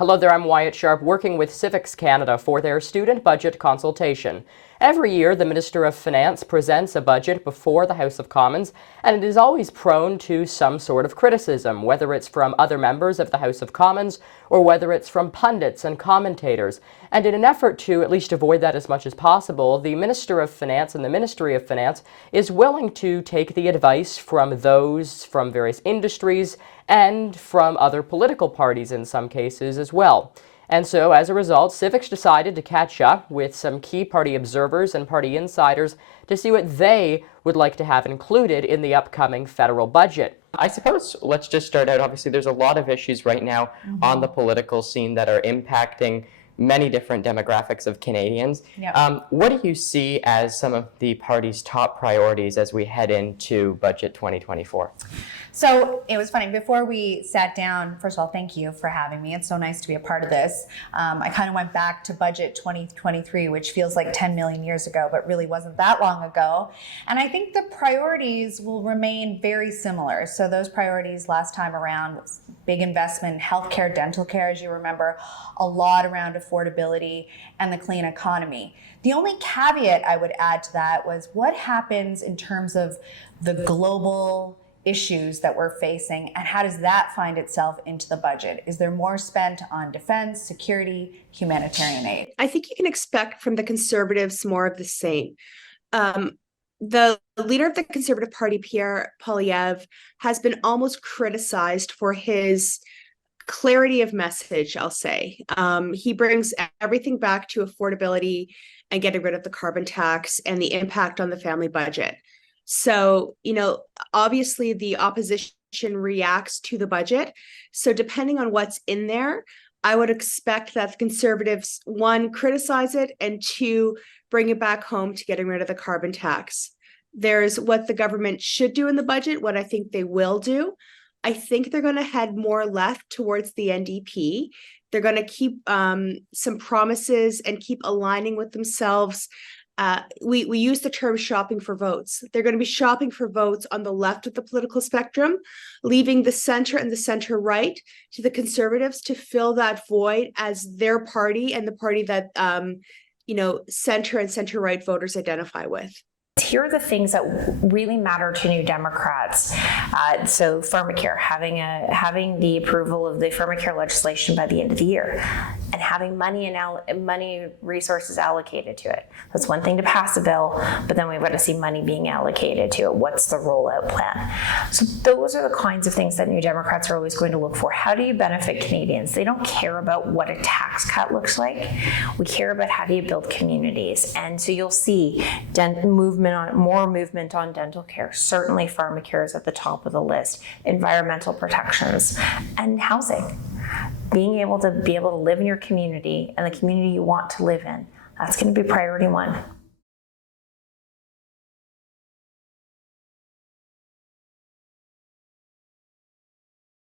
Hello there, I'm Wyatt Sharp, working with Civics Canada for their Student Budget Consultation. Every year, the Minister of Finance presents a budget before the House of Commons, and it is always prone to some sort of criticism, whether it's from other members of the House of Commons or whether it's from pundits and commentators. And in an effort to at least avoid that as much as possible, the Minister of Finance and the Ministry of Finance is willing to take the advice from those from various industries and from other political parties in some cases as well. And so, as a result, Civics decided to catch up with some key party observers and party insiders to see what they would like to have included in the upcoming federal budget. I suppose let's just start out. Obviously, there's a lot of issues right now on the political scene that are impacting many different demographics of Canadians. Yep. What do you see as some of the party's top priorities as we head into Budget 2024? So it was funny, before we sat down, first of all, thank you for having me. It's so nice to be a part of this. I kind of went back to Budget 2023, which feels like 10 million years ago, but really wasn't that long ago. And I think the priorities will remain very similar. So those priorities last time around was big investment in healthcare, dental care, as you remember, a lot around affordability and the clean economy. The only caveat I would add to that was what happens in terms of the global issues that we're facing, and how does that find itself into the budget? Is there more spent on defense, security, humanitarian aid? I think you can expect from the Conservatives more of the same. The leader of the Conservative Party, Pierre Poilievre, has been almost criticized for his clarity of message, I'll say. He brings everything back to affordability and getting rid of the carbon tax and the impact on the family budget. So, obviously the opposition reacts to the budget. So depending on what's in there, I would expect that the Conservatives, one, criticize it, and two, bring it back home to getting rid of the carbon tax. There's what the government should do in the budget, what I think they will do. I think they're going to head more left towards the NDP. They're going to keep some promises and keep aligning with themselves. We use the term shopping for votes. They're going to be shopping for votes on the left of the political spectrum, leaving the center and the center right to the Conservatives to fill that void as their party and the party that, center and center right voters identify with. Here are the things that really matter to New Democrats. So pharmacare, having the approval of the pharmacare legislation by the end of the year, and having money resources allocated to it. That's one thing to pass a bill, but then we've got to see money being allocated to it. What's the rollout plan? So those are the kinds of things that New Democrats are always going to look for. How do you benefit Canadians? They don't care about what a tax cut looks like. We care about how do you build communities. And so you'll see more movement on dental care. Certainly pharmacare is at the top of the list. Environmental protections and housing. Being able to live in your community and the community you want to live in. That's going to be priority one.